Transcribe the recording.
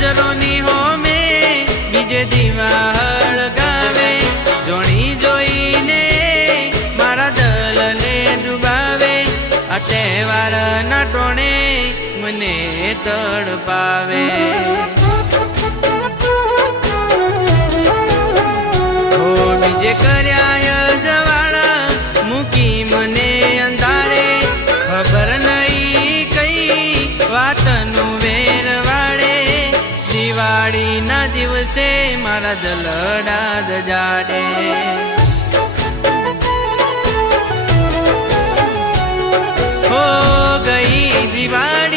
નજરોની હોમે બીજે દીવા હળગાવે, જોણી જોઈને મારા દલને ડુબાવે, આ તહેવારના ટોણે મને તડપાવે. બીજે કર્યા જવાળા મૂકી મને અંધારે, ખબર નહીં કઈ વાતનું વેર વાળે, દિવાળીના દિવસે મારા દલડા જાડે. હો ગઈ દિવાળી